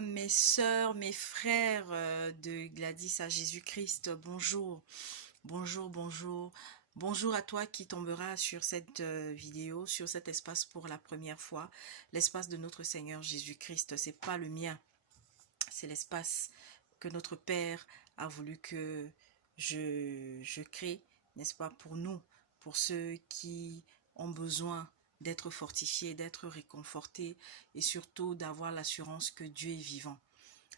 mes sœurs, mes frères de Gladys à Jésus-Christ, bonjour, bonjour, bonjour. Bonjour à toi qui tombera sur cette vidéo, sur cet espace pour la première fois. L'espace de notre Seigneur Jésus-Christ, c'est pas le mien, c'est l'espace que notre Père a voulu que je crée, n'est-ce pas, pour nous, pour ceux qui ont besoin d'être fortifiés, d'être réconfortés et surtout d'avoir l'assurance que Dieu est vivant.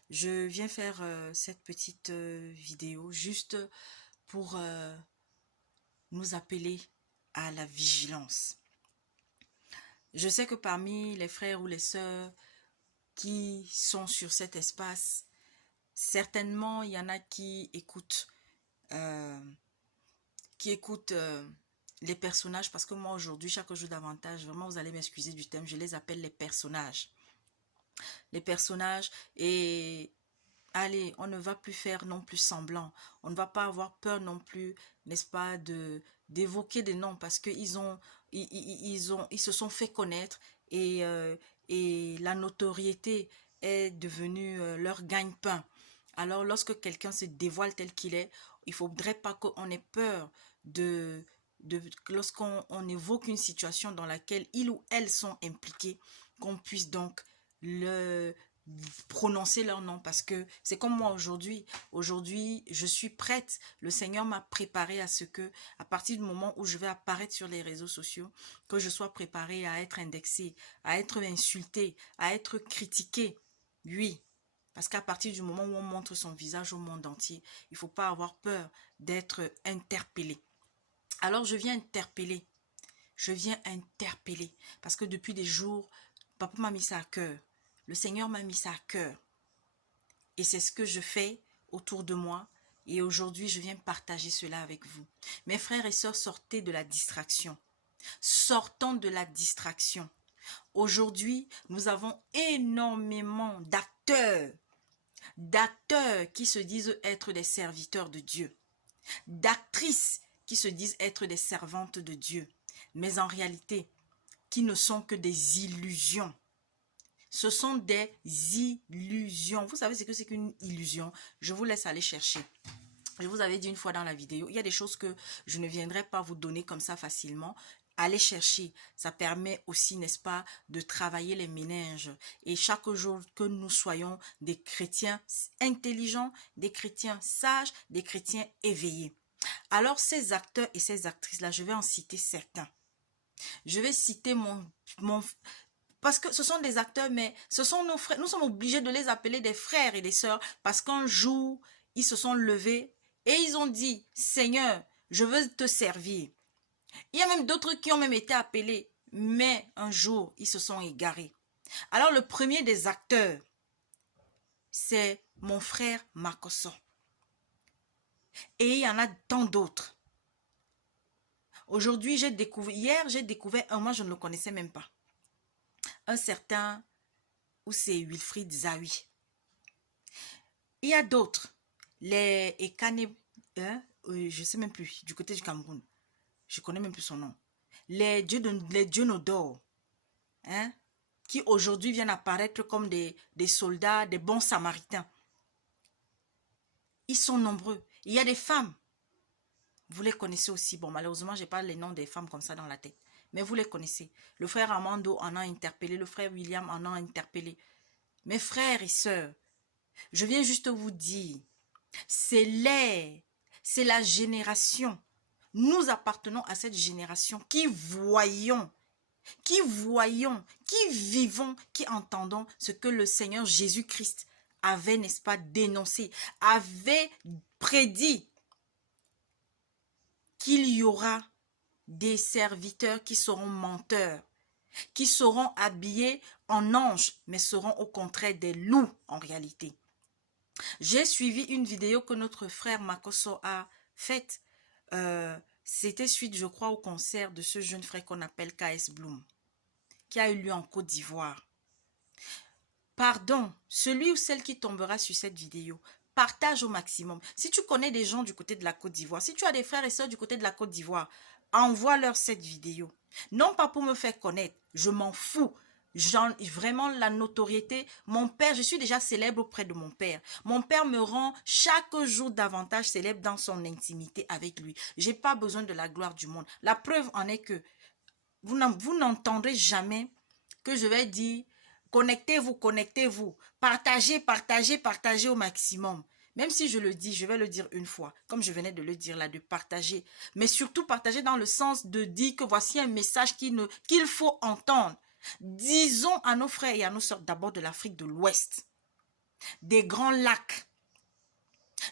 Je viens faire cette petite vidéo juste pour nous appeler à la vigilance. Je sais que parmi les frères ou les sœurs qui sont sur cet espace, certainement il y en a qui écoutent les personnages, parce que moi aujourd'hui, chaque jour davantage, vraiment vous allez m'excuser du thème, je les appelle les personnages. Les personnages, et allez, on ne va plus faire non plus semblant, on ne va pas avoir peur non plus, n'est-ce pas, d'évoquer des noms, parce qu'ils ils se sont fait connaître, et la notoriété est devenue leur gagne-pain. Alors lorsque quelqu'un se dévoile tel qu'il est, il ne faudrait pas qu'on ait peur lorsqu'on évoque une situation dans laquelle ils ou elles sont impliqués, qu'on puisse donc prononcer leur nom, parce que c'est comme moi aujourd'hui. Aujourd'hui, je suis prête. Le Seigneur m'a préparé à ce que, à partir du moment où je vais apparaître sur les réseaux sociaux, que je sois préparée à être indexée, à être insultée, à être critiquée. Oui. Parce qu'à partir du moment où on montre son visage au monde entier, il ne faut pas avoir peur d'être interpellé. Alors je viens interpeller. Je viens interpeller. Parce que depuis des jours, papa m'a mis ça à cœur. Le Seigneur m'a mis ça à cœur. Et c'est ce que je fais autour de moi. Et aujourd'hui, je viens partager cela avec vous. Mes frères et sœurs, sortez de la distraction. Sortons de la distraction. Aujourd'hui, nous avons énormément d'acteurs qui se disent être des serviteurs de Dieu, d'actrices qui se disent être des servantes de Dieu, mais en réalité, qui ne sont que des illusions. Ce sont des illusions. Vous savez ce que c'est qu'une illusion? Je vous laisse aller chercher. Je vous avais dit une fois dans la vidéo, il y a des choses que je ne viendrai pas vous donner comme ça facilement. Allez chercher, ça permet aussi, n'est-ce pas, de travailler les méninges. Et chaque jour que nous soyons des chrétiens intelligents, des chrétiens sages, des chrétiens éveillés. Alors ces acteurs et ces actrices-là, je vais en citer certains. Je vais citer parce que ce sont des acteurs, mais ce sont nos frères. Nous sommes obligés de les appeler des frères et des sœurs, parce qu'un jour, ils se sont levés et ils ont dit, Seigneur, je veux te servir. Il y a même d'autres qui ont même été appelés, mais un jour, ils se sont égarés. Alors le premier des acteurs, c'est mon frère Makoso. Et il y en a tant d'autres. Aujourd'hui, hier, j'ai découvert un, moi je ne le connaissais même pas. Un certain, où c'est Wilfried Zawi. Il y a d'autres, les Ekane, je sais même plus, du côté du Cameroun. Je connais même plus son nom. Les dieux Nodor, hein, qui aujourd'hui viennent apparaître comme des soldats, des bons samaritains. Ils sont nombreux. Il y a des femmes. Vous les connaissez aussi. Bon, malheureusement, je n'ai pas les noms des femmes comme ça dans la tête. Mais vous les connaissez. Le frère Armando en a interpellé. Le frère William en a interpellé. Mes frères et sœurs, je viens juste vous dire, c'est la génération. Nous appartenons à cette génération qui voyons, qui vivons, qui entendons ce que le Seigneur Jésus-Christ avait, n'est-ce pas, dénoncé, avait prédit qu'il y aura des serviteurs qui seront menteurs, qui seront habillés en anges, mais seront au contraire des loups en réalité. J'ai suivi une vidéo que notre frère Makoso a faite. C'était suite, je crois, au concert de ce jeune frère qu'on appelle KS Bloom, qui a eu lieu en Côte d'Ivoire. Pardon, celui ou celle qui tombera sur cette vidéo, partage au maximum. Si tu connais des gens du côté de la Côte d'Ivoire, si tu as des frères et sœurs du côté de la Côte d'Ivoire, envoie-leur cette vidéo. Non pas pour me faire connaître, je m'en fous. Vraiment la notoriété. Mon père, je suis déjà célèbre auprès de mon père. Mon père me rend chaque jour davantage célèbre dans son intimité avec lui. J'ai pas besoin de la gloire du monde. La preuve en est que vous n'entendrez jamais que je vais dire connectez-vous, connectez-vous, partagez, partagez, partagez au maximum. Même si je le dis, je vais le dire une fois, comme je venais de le dire là, de partager. Mais surtout partager dans le sens de dire que voici un message qu'il faut entendre. Disons à nos frères et à nos sœurs d'abord de l'Afrique de l'Ouest, des grands lacs,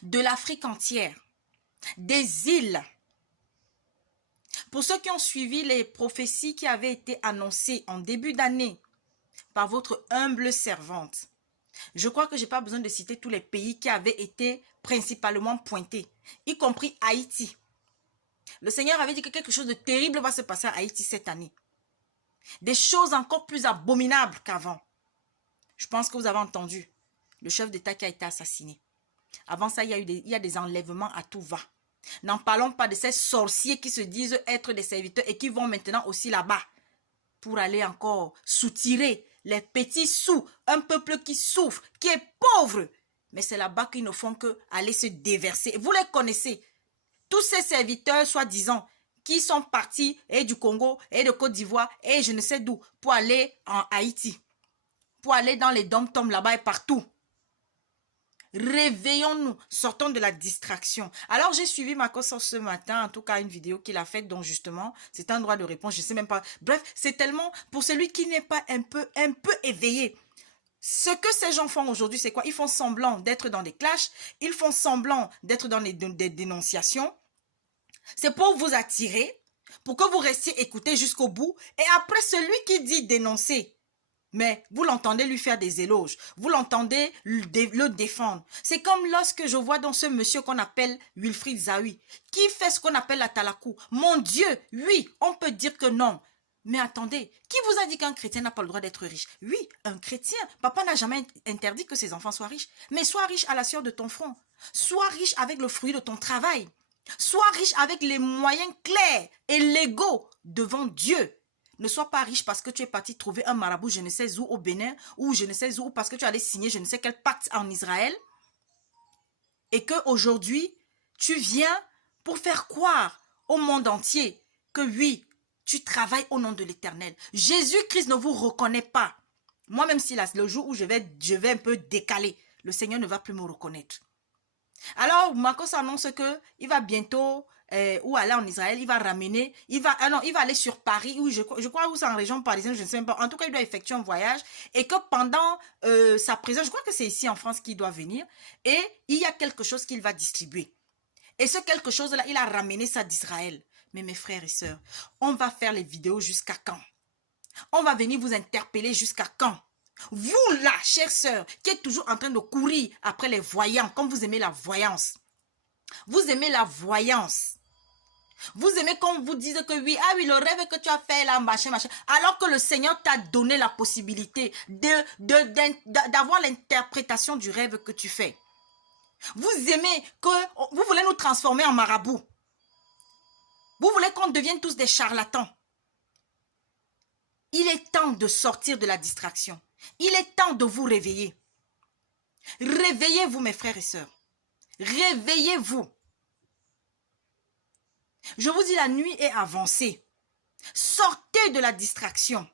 de l'Afrique entière, des îles. Pour ceux qui ont suivi les prophéties qui avaient été annoncées en début d'année par votre humble servante, je crois que je n'ai pas besoin de citer tous les pays qui avaient été principalement pointés, y compris Haïti. Le Seigneur avait dit que quelque chose de terrible va se passer à Haïti cette année. Des choses encore plus abominables qu'avant. Je pense que vous avez entendu le chef d'État qui a été assassiné. Avant ça, il y a des enlèvements à tout va. N'en parlons pas de ces sorciers qui se disent être des serviteurs et qui vont maintenant aussi là-bas pour aller encore soutirer les petits sous, un peuple qui souffre, qui est pauvre. Mais c'est là-bas qu'ils ne font que aller se déverser. Vous les connaissez. Tous ces serviteurs, soi-disant, qui sont partis et du Congo et de Côte d'Ivoire et je ne sais d'où pour aller en Haïti, pour aller dans les dom-toms là-bas et partout. Réveillons-nous, sortons de la distraction. Alors j'ai suivi Marcos ce matin, en tout cas une vidéo qu'il a faite, dont justement c'est un droit de réponse, je ne sais même pas. Bref, c'est tellement, pour celui qui n'est pas un peu éveillé. Ce que ces gens font aujourd'hui, c'est quoi? Ils font semblant d'être dans des clashs, ils font semblant d'être dans des dénonciations. C'est pour vous attirer, pour que vous restiez écoutés jusqu'au bout. Et après, celui qui dit dénoncer, mais vous l'entendez lui faire des éloges. Vous l'entendez le défendre. C'est comme lorsque je vois dans ce monsieur qu'on appelle Wilfried Zawi, qui fait ce qu'on appelle la talakou. Mon Dieu, oui, on peut dire que non. Mais attendez, qui vous a dit qu'un chrétien n'a pas le droit d'être riche? Oui, un chrétien. Papa n'a jamais interdit que ses enfants soient riches. Mais sois riche à la sueur de ton front. Sois riche avec le fruit de ton travail. Sois riche avec les moyens clairs et légaux devant Dieu. Ne sois pas riche parce que tu es parti trouver un marabout je ne sais où au Bénin ou je ne sais où parce que tu allais signer je ne sais quel pacte en Israël et qu'aujourd'hui, tu viens pour faire croire au monde entier que oui, tu travailles au nom de l'Éternel. Jésus-Christ ne vous reconnaît pas. Moi, même si le jour où je vais un peu décaler, le Seigneur ne va plus me reconnaître. Alors, Marcos annonce qu'il va bientôt ou aller en Israël, il va ramener, il va aller sur Paris, ou je crois où c'est en région parisienne, je ne sais même pas. En tout cas, il doit effectuer un voyage et que pendant sa présence, je crois que c'est ici en France qu'il doit venir et il y a quelque chose qu'il va distribuer. Et ce quelque chose-là, il a ramené ça d'Israël. Mais mes frères et sœurs, on va faire les vidéos jusqu'à quand? On va venir vous interpeller jusqu'à quand? Vous là, chère sœur, qui êtes toujours en train de courir après les voyants, comme vous aimez la voyance. Vous aimez la voyance. Vous aimez qu'on vous dise que oui, ah oui, le rêve que tu as fait là, machin, machin. Alors que le Seigneur t'a donné la possibilité d'avoir l'interprétation du rêve que tu fais. Vous aimez que, vous voulez nous transformer en marabouts. Vous voulez qu'on devienne tous des charlatans. Il est temps de sortir de la distraction. Il est temps de vous réveiller. Réveillez-vous, mes frères et sœurs. Réveillez-vous. Je vous dis, la nuit est avancée. Sortez de la distraction.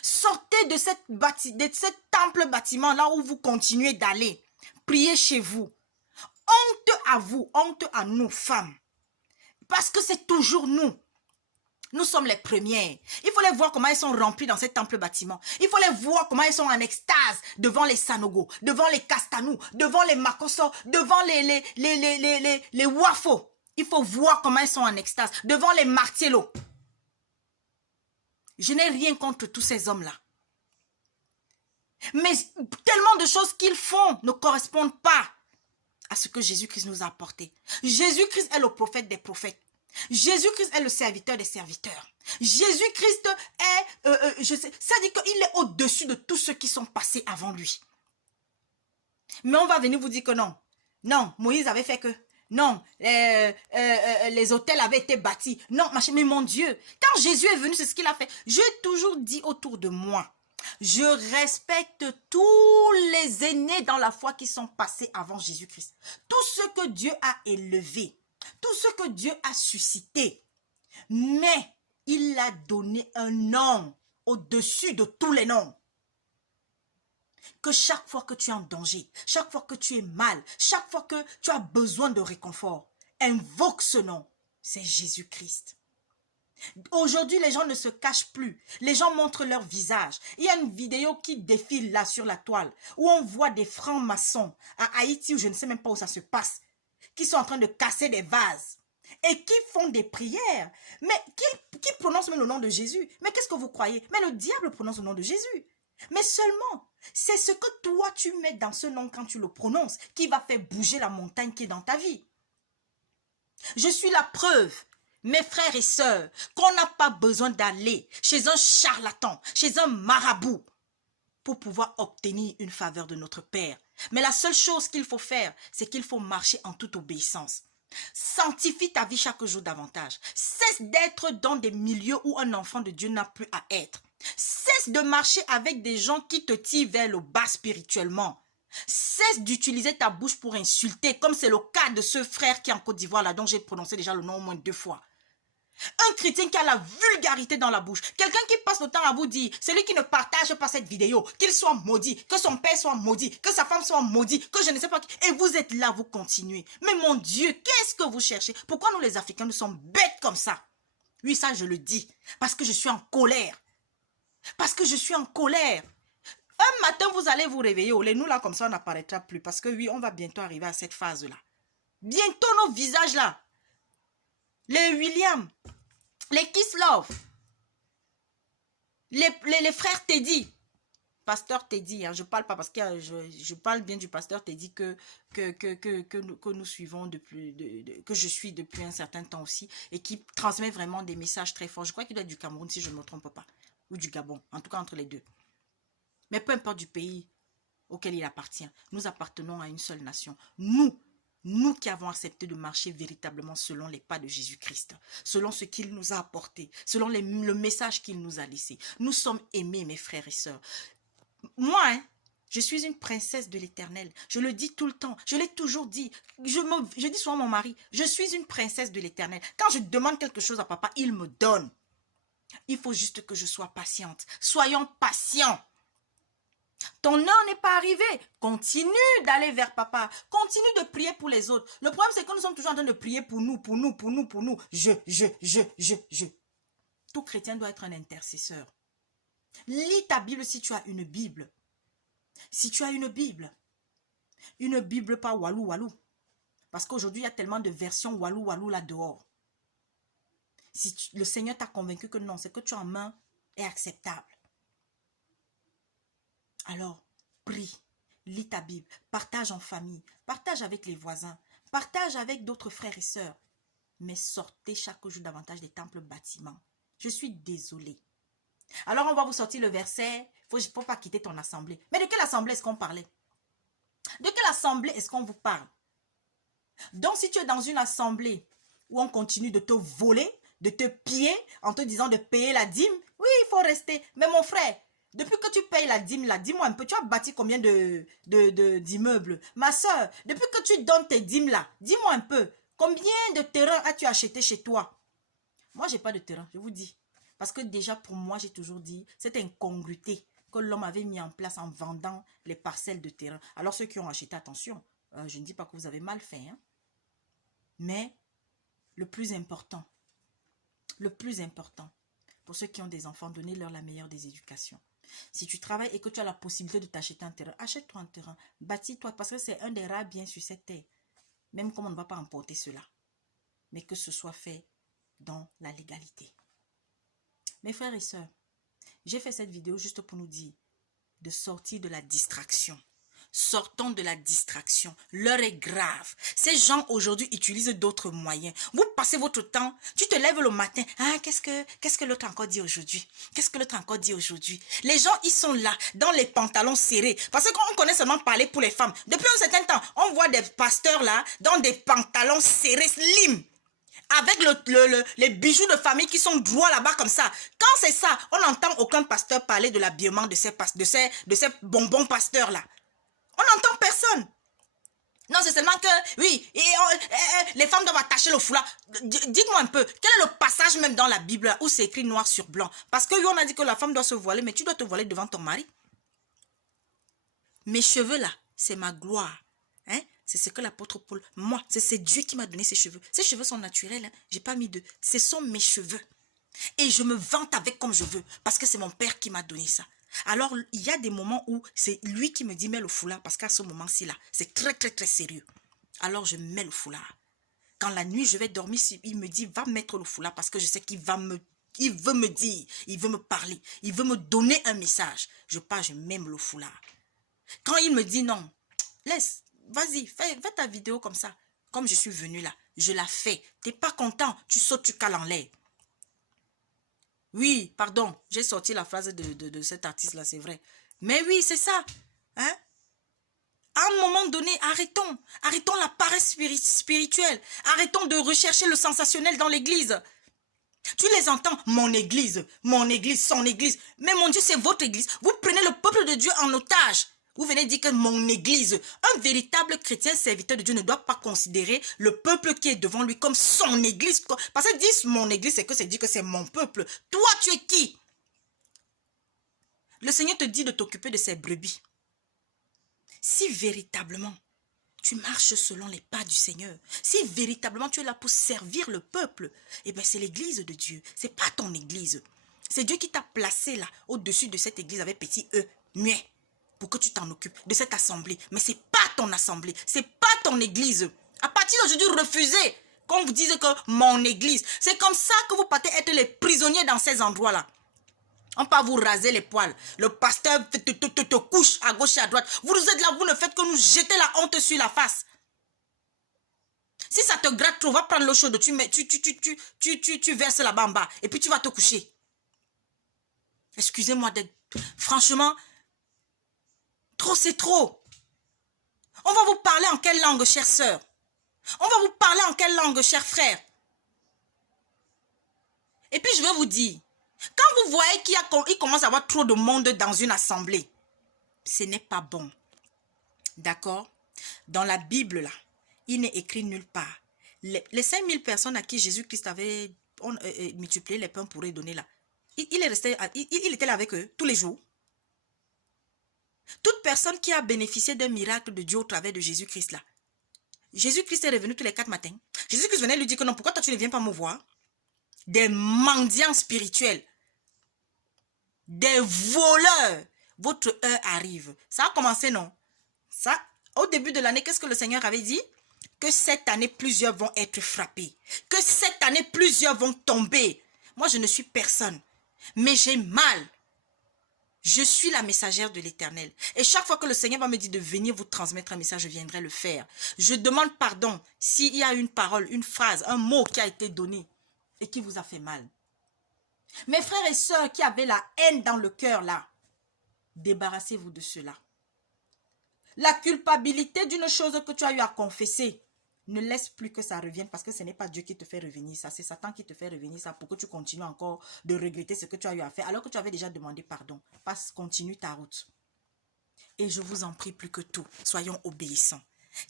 Sortez de cet temple bâtiment là où vous continuez d'aller. Priez chez vous. Honte à vous, honte à nous, femmes. Parce que c'est toujours nous. Nous sommes les premières. Il faut les voir comment elles sont remplies dans ces temples bâtiments. Il faut les voir comment elles sont en extase devant les Sanogo, devant les Castanou, devant les Makoso, devant les Wafo. Il faut voir comment elles sont en extase devant les Martiello. Je n'ai rien contre tous ces hommes-là. Mais tellement de choses qu'ils font ne correspondent pas à ce que Jésus-Christ nous a apporté. Jésus-Christ est le prophète des prophètes. Jésus-Christ est le serviteur des serviteurs. Jésus-Christ est, ça dit qu'il est au-dessus de tous ceux qui sont passés avant lui. Mais on va venir vous dire que non. Non, Moïse avait fait que. Non, les hôtels avaient été bâtis. Non, machin, mais mon Dieu, quand Jésus est venu, c'est ce qu'il a fait. J'ai toujours dit autour de moi, Je respecte tous les aînés dans la foi qui sont passés avant Jésus-Christ. Tout ce que Dieu a élevé, tout ce que Dieu a suscité. Mais il a donné un nom au-dessus de tous les noms. Que chaque fois que tu es en danger, chaque fois que tu es mal, chaque fois que tu as besoin de réconfort, invoque ce nom. C'est Jésus-Christ. Aujourd'hui, les gens ne se cachent plus. Les gens montrent leur visage. Il y a une vidéo qui défile là sur la toile où on voit des francs-maçons à Haïti, où je ne sais même pas où ça se passe, qui sont en train de casser des vases et qui font des prières. Mais qui prononcent même le nom de Jésus? Mais qu'est-ce que vous croyez? Mais le diable prononce le nom de Jésus. Mais seulement, c'est ce que toi tu mets dans ce nom quand tu le prononces qui va faire bouger la montagne qui est dans ta vie. Je suis la preuve, mes frères et sœurs, qu'on n'a pas besoin d'aller chez un charlatan, chez un marabout, pour pouvoir obtenir une faveur de notre Père. Mais la seule chose qu'il faut faire, c'est qu'il faut marcher en toute obéissance. Sanctifie ta vie chaque jour davantage. Cesse d'être dans des milieux où un enfant de Dieu n'a plus à être. Cesse de marcher avec des gens qui te tirent vers le bas spirituellement. Cesse d'utiliser ta bouche pour insulter, comme c'est le cas de ce frère qui est en Côte d'Ivoire, là, dont j'ai prononcé déjà le nom au moins 2 fois. Un chrétien qui a la vulgarité dans la bouche. Quelqu'un qui passe le temps à vous dire, celui qui ne partage pas cette vidéo, qu'il soit maudit, que son père soit maudit, que sa femme soit maudite, que je ne sais pas qui. Et vous êtes là, vous continuez. Mais mon Dieu, qu'est-ce que vous cherchez? Pourquoi nous les Africains, nous sommes bêtes comme ça? Oui, ça je le dis. Parce que je suis en colère. Parce que je suis en colère. Un matin, vous allez vous réveiller. Oh, les nous là, comme ça, on n'apparaîtra plus. Parce que oui, on va bientôt arriver à cette phase-là. Bientôt, nos visages là. Les William, les Kislov, les frères Teddy, pasteur Teddy, hein, je parle pas parce que je parle bien du pasteur Teddy que nous suivons que je suis depuis un certain temps aussi et qui transmet vraiment des messages très forts. Je crois qu'il doit être du Cameroun si je ne me trompe pas, ou du Gabon, en tout cas entre les deux. Mais peu importe du pays auquel il appartient, nous appartenons à une seule nation. Nous qui avons accepté de marcher véritablement selon les pas de Jésus-Christ, selon ce qu'il nous a apporté, selon le message qu'il nous a laissé. Nous sommes aimés, mes frères et sœurs. Moi, je suis une princesse de l'Éternel. Je le dis tout le temps. Je l'ai toujours dit. Je dis souvent à mon mari, je suis une princesse de l'Éternel. Quand je demande quelque chose à papa, il me donne. Il faut juste que je sois patiente. Soyons patients. Ton heure n'est pas arrivée. Continue d'aller vers papa. Continue de prier pour les autres. Le problème, c'est que nous sommes toujours en train de prier pour nous, pour nous, pour nous, pour nous. Je. Tout chrétien doit être un intercesseur. Lis ta Bible si tu as une Bible. Si tu as une Bible pas walou walou. Parce qu'aujourd'hui, il y a tellement de versions walou walou là dehors. Si le Seigneur t'a convaincu que non, c'est que tu as en main est acceptable. Alors, prie, lis ta Bible, partage en famille, partage avec les voisins, partage avec d'autres frères et sœurs. Mais sortez chaque jour davantage des temples bâtiments. Je suis désolée. Alors, on va vous sortir le verset, il ne faut pas quitter ton assemblée. Mais de quelle assemblée est-ce qu'on parlait? De quelle assemblée est-ce qu'on vous parle? Donc, si tu es dans une assemblée où on continue de te voler, de te piller, en te disant de payer la dîme, oui, il faut rester. Mais mon frère, depuis que tu payes la dîme là, dis-moi un peu, tu as bâti combien d'immeubles? Ma soeur, depuis que tu donnes tes dîmes là, dis-moi un peu, combien de terrain as-tu acheté chez toi? Moi, je n'ai pas de terrain, je vous dis. Parce que déjà, pour moi, j'ai toujours dit, cette incongruité que l'homme avait mis en place en vendant les parcelles de terrain. Alors, ceux qui ont acheté, attention, je ne dis pas que vous avez mal fait, hein. Mais le plus important, pour ceux qui ont des enfants, donnez-leur la meilleure des éducations. Si tu travailles et que tu as la possibilité de t'acheter un terrain, achète-toi un terrain, bâtis-toi, parce que c'est un des rares biens sur cette terre. Même comme on ne va pas emporter cela. Mais que ce soit fait dans la légalité. Mes frères et sœurs, j'ai fait cette vidéo juste pour nous dire de sortir de la distraction. Sortons de la distraction. L'heure est grave. Ces gens aujourd'hui utilisent d'autres moyens. Vous passez votre temps, tu te lèves le matin. Ah, qu'est-ce que l'autre a encore dit aujourd'hui? Qu'est-ce que l'autre a encore dit aujourd'hui? Les gens, ils sont là, dans les pantalons serrés. Parce qu'on connaît seulement parler pour les femmes. Depuis un certain temps, on voit des pasteurs là, dans des pantalons serrés, slim. avec les bijoux de famille qui sont droits là-bas comme ça. Quand c'est ça, on n'entend aucun pasteur parler de l'habillement de ces bonbons pasteurs-là. On n'entend personne. Non, c'est seulement que, oui, les femmes doivent attacher le foulard. Dites-moi un peu, quel est le passage même dans la Bible où c'est écrit noir sur blanc? Parce que oui, on a dit que la femme doit se voiler, mais tu dois te voiler devant ton mari. Mes cheveux là, c'est ma gloire. Hein? C'est ce que l'apôtre Paul, moi, c'est Dieu qui m'a donné ces cheveux. Ces cheveux sont naturels, hein? J'ai pas mis ce sont mes cheveux. Et je me vante avec comme je veux, parce que c'est mon père qui m'a donné ça. Alors, il y a des moments où c'est lui qui me dit, mets le foulard, parce qu'à ce moment-ci là, c'est très, très, très sérieux. Alors, je mets le foulard. Quand la nuit, je vais dormir, il me dit, va mettre le foulard, parce que je sais qu'il il veut me dire, il veut me parler, il veut me donner un message. Je pars, je mets le foulard. Quand il me dit non, laisse, vas-y, fais ta vidéo comme ça. Comme je suis venue là, je la fais. T'es pas content, tu sautes, tu cales en l'air. Oui, pardon, j'ai sorti la phrase de cet artiste-là, c'est vrai. Mais oui, c'est ça. Hein? À un moment donné, arrêtons la paresse spirituelle. Arrêtons de rechercher le sensationnel dans l'église. Tu les entends, mon église, son église. Mais mon Dieu, c'est votre église. Vous prenez le peuple de Dieu en otage. Vous venez dire que mon église, un véritable chrétien serviteur de Dieu ne doit pas considérer le peuple qui est devant lui comme son église. Parce que dire mon église, c'est dire que c'est mon peuple. Toi, tu es qui? Le Seigneur te dit de t'occuper de ses brebis. Si véritablement tu marches selon les pas du Seigneur, si véritablement tu es là pour servir le peuple, eh bien c'est l'église de Dieu, c'est pas ton église. C'est Dieu qui t'a placé là, au-dessus de cette église avec petit E, muet, pour que tu t'en occupes de cette assemblée. Mais c'est pas ton assemblée, c'est pas ton église. À partir d'aujourd'hui, refusez qu'on vous dise que mon église. C'est comme ça que vous partez être les prisonniers dans ces endroits-là. On peut vous raser les poils. Le pasteur te couche à gauche et à droite. Vous êtes là, vous ne faites que nous jeter la honte sur la face. Si ça te gratte trop, va prendre l'eau chaude, tu verses là-bas en bas et puis tu vas te coucher. Excusez-moi d'être... Franchement, trop c'est trop. On va vous parler en quelle langue, chère sœur? On va vous parler en quelle langue, cher frère? Et puis je vais vous dire, quand vous voyez qu'il commence à y avoir trop de monde dans une assemblée, ce n'est pas bon. D'accord? Dans la Bible, là, il n'est écrit nulle part. Les 5000 personnes à qui Jésus-Christ avait multiplié les pains pour les donner là, il était là avec eux tous les jours. Toute personne qui a bénéficié d'un miracle de Dieu au travers de Jésus-Christ là, Jésus-Christ est revenu tous les 4 matins. Jésus-Christ venait lui dire que non, pourquoi toi tu ne viens pas me voir? Des mendiants spirituels, des voleurs, votre heure arrive. Ça a commencé, non? Ça, au début de l'année, qu'est-ce que le Seigneur avait dit? Que cette année, plusieurs vont être frappés. Que cette année, plusieurs vont tomber. Moi, je ne suis personne, mais j'ai mal. Je suis la messagère de l'Éternel. Et chaque fois que le Seigneur va me dire de venir vous transmettre un message, je viendrai le faire. Je demande pardon s'il y a une parole, une phrase, un mot qui a été donné et qui vous a fait mal. Mes frères et sœurs qui avaient la haine dans le cœur là, débarrassez-vous de cela. La culpabilité d'une chose que tu as eu à confesser, ne laisse plus que ça revienne parce que ce n'est pas Dieu qui te fait revenir ça, c'est Satan qui te fait revenir ça pour que tu continues encore de regretter ce que tu as eu à faire alors que tu avais déjà demandé pardon. Continue ta route. Et je vous en prie plus que tout, soyons obéissants.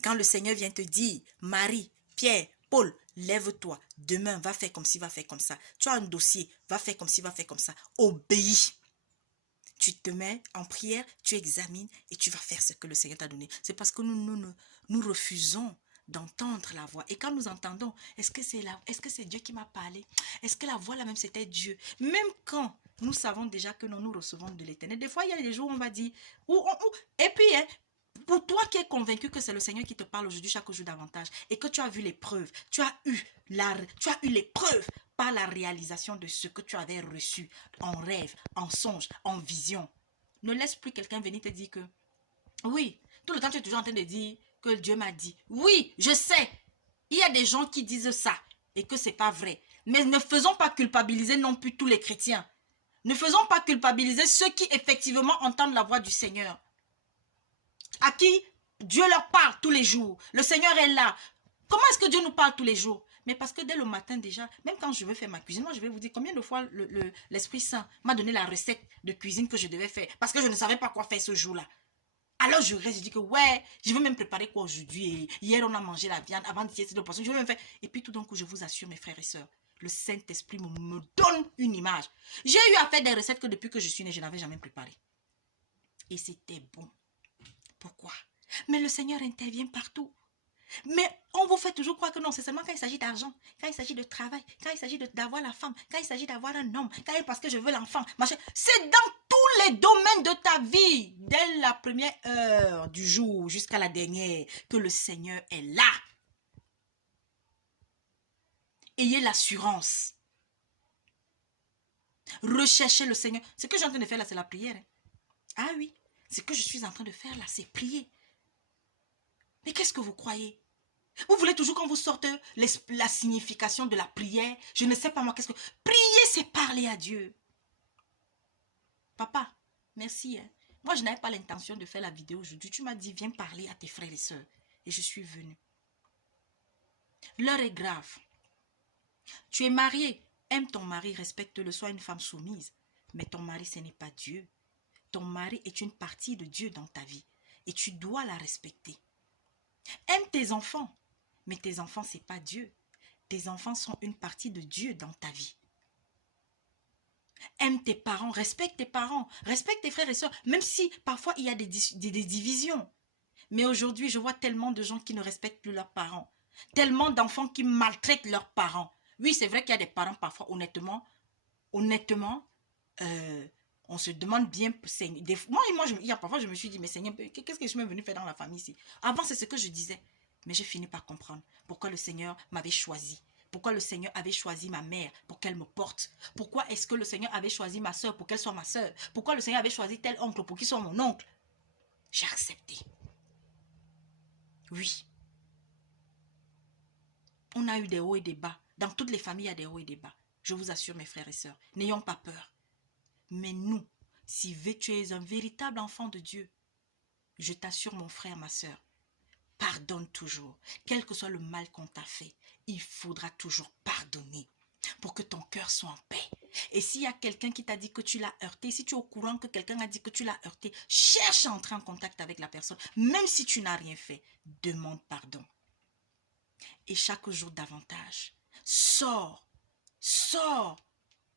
Quand le Seigneur vient te dire, Marie, Pierre, Paul, lève-toi, demain va faire comme ci, va faire comme ça. Tu as un dossier, va faire comme ci, va faire comme ça. Obéis. Tu te mets en prière, tu examines et tu vas faire ce que le Seigneur t'a donné. C'est parce que nous refusons d'entendre la voix. Et quand nous entendons, est-ce que c'est Dieu qui m'a parlé? Est-ce que la voix là même c'était Dieu? Même quand nous savons déjà que nous recevons de l'Éternel. Des fois, il y a des jours où on va dire... Et puis, hein, pour toi qui es convaincu que c'est le Seigneur qui te parle aujourd'hui chaque jour davantage et que tu as vu les preuves, tu as eu les preuves par la réalisation de ce que tu avais reçu en rêve, en songe, en vision. Ne laisse plus quelqu'un venir te dire que oui, tout le temps tu es toujours en train de dire que Dieu m'a dit. Oui, je sais, il y a des gens qui disent ça et que c'est pas vrai. Mais ne faisons pas culpabiliser non plus tous les chrétiens. Ne faisons pas culpabiliser ceux qui effectivement entendent la voix du Seigneur. À qui Dieu leur parle tous les jours. Le Seigneur est là. Comment est-ce que Dieu nous parle tous les jours? Mais parce que dès le matin déjà, même quand je veux faire ma cuisine, moi je vais vous dire combien de fois l'Esprit Saint m'a donné la recette de cuisine que je devais faire. Parce que je ne savais pas quoi faire ce jour-là. Alors je reste, je dis que ouais, je veux même préparer quoi aujourd'hui. Hier on a mangé la viande, avant d'hier c'est de poisson, je veux même faire. Et puis tout d'un coup, je vous assure mes frères et sœurs, le Saint-Esprit me donne une image. J'ai eu à faire des recettes que depuis que je suis née, je n'avais jamais préparées. Et c'était bon. Pourquoi? Mais le Seigneur intervient partout. Mais on vous fait toujours croire que non, c'est seulement quand il s'agit d'argent, quand il s'agit de travail, quand il s'agit d'avoir la femme, quand il s'agit d'avoir un homme, parce que je veux l'enfant. C'est dans tous les domaines de ta vie, dès la première heure du jour jusqu'à la dernière, que le Seigneur est là. Ayez l'assurance. Recherchez le Seigneur. Ce que je suis en train de faire là, c'est la prière. Ah oui, ce que je suis en train de faire là, c'est prier. Mais qu'est-ce que vous croyez? Vous voulez toujours qu'on vous sorte la signification de la prière? Je ne sais pas moi, qu'est-ce que... Prier, c'est parler à Dieu. Papa, merci. Hein. Moi, je n'avais pas l'intention de faire la vidéo aujourd'hui. Tu m'as dit, viens parler à tes frères et sœurs. Et je suis venue. L'heure est grave. Tu es marié. Aime ton mari, respecte-le, sois une femme soumise. Mais ton mari, ce n'est pas Dieu. Ton mari est une partie de Dieu dans ta vie. Et tu dois la respecter. Aime tes enfants. Mais tes enfants, ce n'est pas Dieu. Tes enfants sont une partie de Dieu dans ta vie. Aime tes parents, respecte tes parents, respecte tes frères et sœurs, même si parfois il y a des divisions. Mais aujourd'hui, je vois tellement de gens qui ne respectent plus leurs parents. Tellement d'enfants qui maltraitent leurs parents. Oui, c'est vrai qu'il y a des parents parfois, honnêtement, on se demande bien, parfois je me suis dit, mais Seigneur, qu'est-ce que je suis venu faire dans la famille ici? Avant, c'est ce que je disais. Mais j'ai fini par comprendre pourquoi le Seigneur m'avait choisi. Pourquoi le Seigneur avait choisi ma mère pour qu'elle me porte? Pourquoi est-ce que le Seigneur avait choisi ma soeur pour qu'elle soit ma soeur? Pourquoi le Seigneur avait choisi tel oncle pour qu'il soit mon oncle? J'ai accepté. Oui. On a eu des hauts et des bas. Dans toutes les familles, il y a des hauts et des bas. Je vous assure, mes frères et sœurs, n'ayons pas peur. Mais nous, si tu es un véritable enfant de Dieu, je t'assure, mon frère, ma sœur, pardonne toujours. Quel que soit le mal qu'on t'a fait, il faudra toujours pardonner pour que ton cœur soit en paix. Et s'il y a quelqu'un qui t'a dit que tu l'as heurté, si tu es au courant que quelqu'un a dit que tu l'as heurté, cherche à entrer en contact avec la personne. Même si tu n'as rien fait, demande pardon. Et chaque jour davantage, sors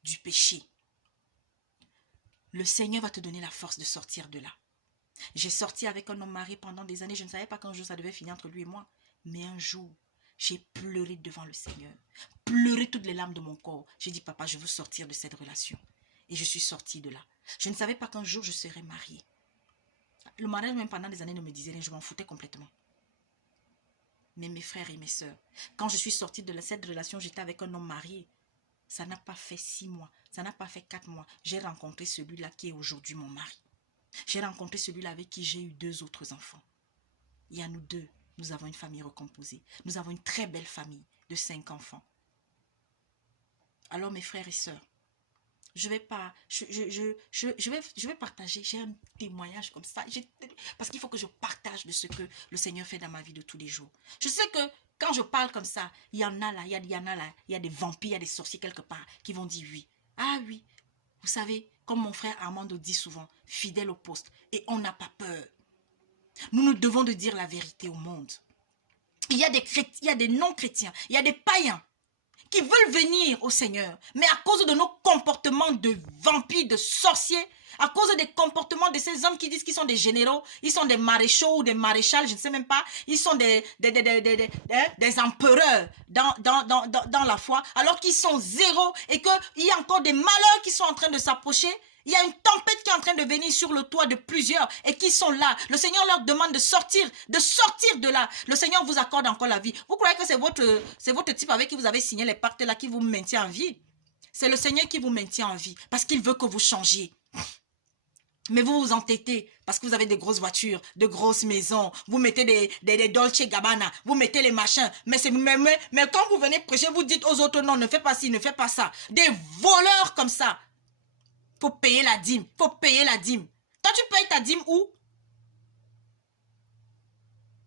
du péché. Le Seigneur va te donner la force de sortir de là. J'ai sorti avec un homme marié pendant des années. Je ne savais pas qu'un jour ça devait finir entre lui et moi. Mais un jour, j'ai pleuré devant le Seigneur. Pleuré toutes les larmes de mon corps. J'ai dit, papa, je veux sortir de cette relation. Et je suis sortie de là. Je ne savais pas qu'un jour je serais mariée. Le mariage, même pendant des années, ne me disait rien. Je m'en foutais complètement. Mais mes frères et mes sœurs, quand je suis sortie de cette relation, j'étais avec un homme marié. Ça n'a pas fait 6 mois. Ça n'a pas fait 4 mois. J'ai rencontré celui-là qui est aujourd'hui mon mari. J'ai rencontré celui-là avec qui j'ai eu 2 autres enfants. Et à nous deux, nous avons une famille recomposée. Nous avons une très belle famille de 5 enfants. Alors mes frères et sœurs, je vais partager, j'ai un témoignage comme ça. Parce qu'il faut que je partage de ce que le Seigneur fait dans ma vie de tous les jours. Je sais que quand je parle comme ça, il y en a là, il y a des vampires, il y a des sorciers quelque part qui vont dire oui. Ah oui, vous savez, comme mon frère Armando dit souvent, fidèle au poste. Et on n'a pas peur. Nous devons de dire la vérité au monde. Il y a des non-chrétiens, il y a des païens qui veulent venir au Seigneur. Mais à cause de nos comportements de vampires, de sorciers, à cause des comportements de ces hommes qui disent qu'ils sont des généraux, ils sont des maréchaux ou des maréchals, je ne sais même pas, ils sont des empereurs dans la foi, alors qu'ils sont zéro et qu'il y a encore des malheurs qui sont en train de s'approcher. Il y a une tempête qui est en train de venir sur le toit de plusieurs et qui sont là. Le Seigneur leur demande de sortir de là. Le Seigneur vous accorde encore la vie. Vous croyez que c'est votre type avec qui vous avez signé les pactes là qui vous maintient en vie? C'est le Seigneur qui vous maintient en vie parce qu'il veut que vous changiez. Mais vous vous entêtez parce que vous avez des grosses voitures, de grosses maisons. Vous mettez des Dolce Gabbana, vous mettez les machins. Mais quand vous venez prêcher, vous dites aux autres non, ne fais pas ci, ne fais pas ça. Des voleurs comme ça. Faut payer la dîme. Faut payer la dîme. Toi, tu payes ta dîme où?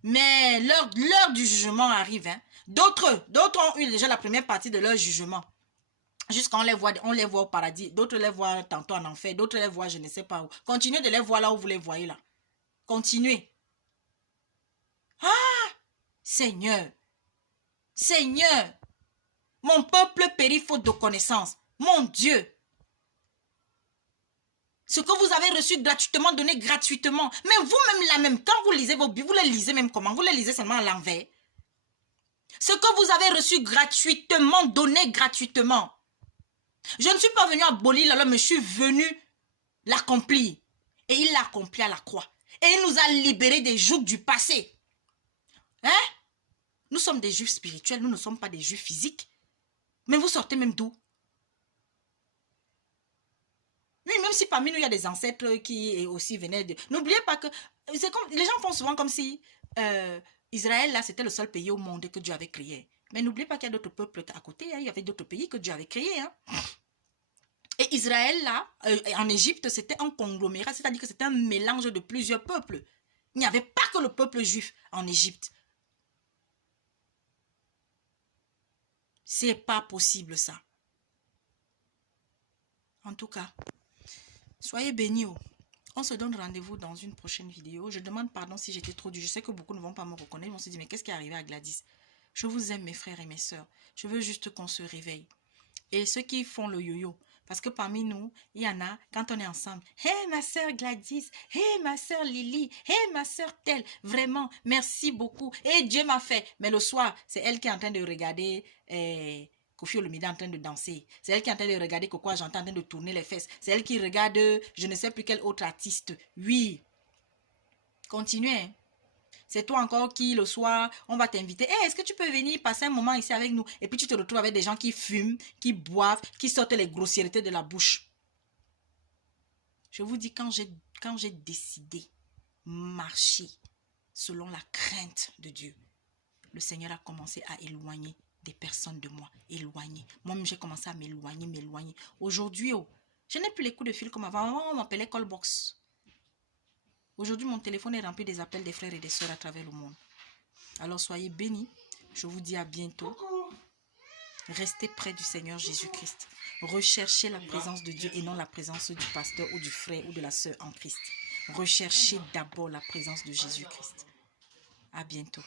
Mais l'heure du jugement arrive. Hein. D'autres ont eu déjà la première partie de leur jugement. Jusqu'à on les voit au paradis. D'autres les voient tantôt en enfer. D'autres les voient je ne sais pas où. Continuez de les voir là où vous les voyez là. Continuez. Ah! Seigneur. Seigneur. Mon peuple périt faute de connaissance. Mon Dieu. Ce que vous avez reçu gratuitement, donné gratuitement. Mais vous-même là même, quand vous lisez vos Bibles, vous les lisez même comment? Vous les lisez seulement à l'envers. Ce que vous avez reçu gratuitement, donné gratuitement. Je ne suis pas venu abolir la loi, mais je suis venu l'accomplir. Et il l'a accompli à la croix. Et il nous a libérés des jougs du passé. Hein? Nous sommes des juifs spirituels, nous ne sommes pas des juifs physiques. Mais vous sortez même d'où? Oui, même si parmi nous, il y a des ancêtres qui aussi venaient de... N'oubliez pas que... Comme, les gens font souvent comme si Israël, là, c'était le seul pays au monde que Dieu avait créé. Mais n'oubliez pas qu'il y a d'autres peuples à côté. Hein, il y avait d'autres pays que Dieu avait créés. Hein. Et Israël, là, en Égypte, c'était un conglomérat. C'est-à-dire que c'était un mélange de plusieurs peuples. Il n'y avait pas que le peuple juif en Égypte. C'est pas possible, ça. En tout cas... Soyez bénis. On se donne rendez-vous dans une prochaine vidéo. Je demande pardon si j'étais trop dure. Je sais que beaucoup ne vont pas me reconnaître. Ils vont se dire, mais qu'est-ce qui est arrivé à Gladys? Je vous aime, mes frères et mes sœurs. Je veux juste qu'on se réveille. Et ceux qui font le yo-yo, parce que parmi nous, il y en a, quand on est ensemble, « Hey, ma sœur Gladys, hey, ma sœur Lily, hey, ma sœur telle, vraiment, merci beaucoup. Et Dieu m'a fait. » Mais le soir, c'est elle qui est en train de regarder... Kofi Olomide en train de danser. C'est elle qui est en train de regarder Coco Argentin en train de tourner les fesses. C'est elle qui regarde je ne sais plus quel autre artiste. Oui. Continuez. Hein. C'est toi encore qui, le soir, on va t'inviter. Hey, est-ce que tu peux venir passer un moment ici avec nous? Et puis tu te retrouves avec des gens qui fument, qui boivent, qui sortent les grossièretés de la bouche. Je vous dis, quand j'ai décidé marcher selon la crainte de Dieu, le Seigneur a commencé à éloigner des personnes de moi, éloignées. Moi-même, j'ai commencé à m'éloigner. Aujourd'hui, je n'ai plus les coups de fil comme avant. Avant, on m'appelait callbox. Aujourd'hui, mon téléphone est rempli des appels des frères et des sœurs à travers le monde. Alors, soyez bénis. Je vous dis à bientôt. Restez près du Seigneur Jésus-Christ. Recherchez la présence de Dieu et non la présence du pasteur ou du frère ou de la sœur en Christ. Recherchez d'abord la présence de Jésus-Christ. À bientôt.